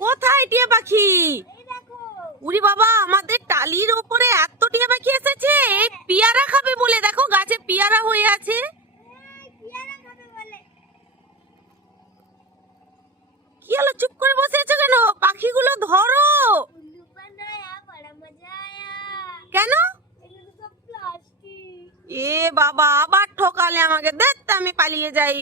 কোথায় টিয়া পাখি? উরি বাবা, আমাদের টালির ওপরে এত টিয়া পাখি এসেছে। এই পিয়ারা খাবে বলে, দেখো গাছে পিয়ারা হয়ে আছে। কি হলো, চুপ করে বসে আছো কেন? পাখিগুলো ধরো। কেন? এ বাবা, আবার ঠকালে আমাকে। দেখ, আমি পালিয়ে যাই।